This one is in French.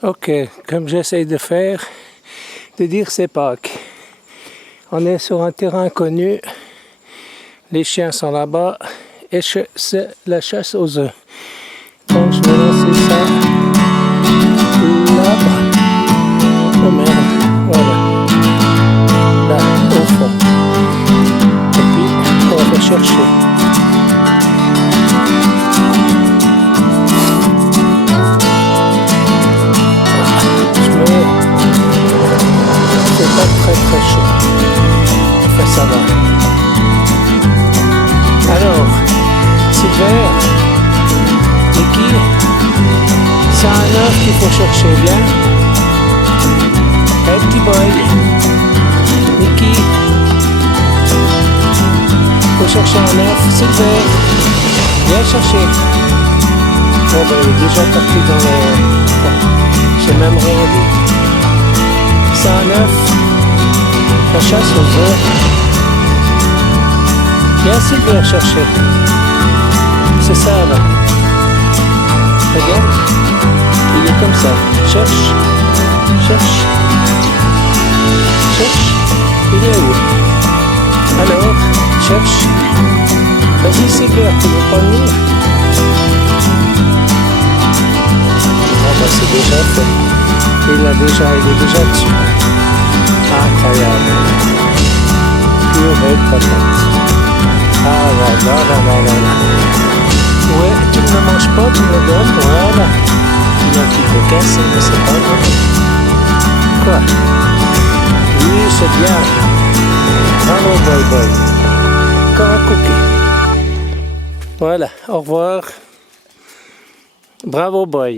Ok, comme j'essaye de faire, de dire c'est Pâques. On est sur un terrain inconnu, les chiens sont là-bas et c'est la chasse aux œufs. Donc je vais lancer ça là-bas. Oh merde, voilà. Là, au fond. Et puis, on va faire chercher. C'est pas très chaud. Enfin, ça va. Alors, Silver, Niki, c'est un œuf qu'il faut chercher bien. Hey, petit boy. Niki, faut chercher un œuf. Silver, viens le chercher. Bon, ben, il est déjà parti dans le... J'ai même rien dit. C'est un œuf. La chasse aux œufs. Viens Silver chercher. C'est ça là. Regarde. Il est comme ça. Cherche. Cherche. Cherche. Il est où? Alors, cherche. Vas-y Silver, tu veux pas venir? Oh bah c'est déjà fait. Il est déjà dessus. Incroyable. Purée de patate. Ah là. Ouais, tu ne me manges pas, tu me le donnes, voilà. Il a un petit peu cassé, mais c'est pas grave. Quoi? Oui, c'est bien. Bravo, boy. Comme un cookie. Voilà, au revoir. Bravo, boy.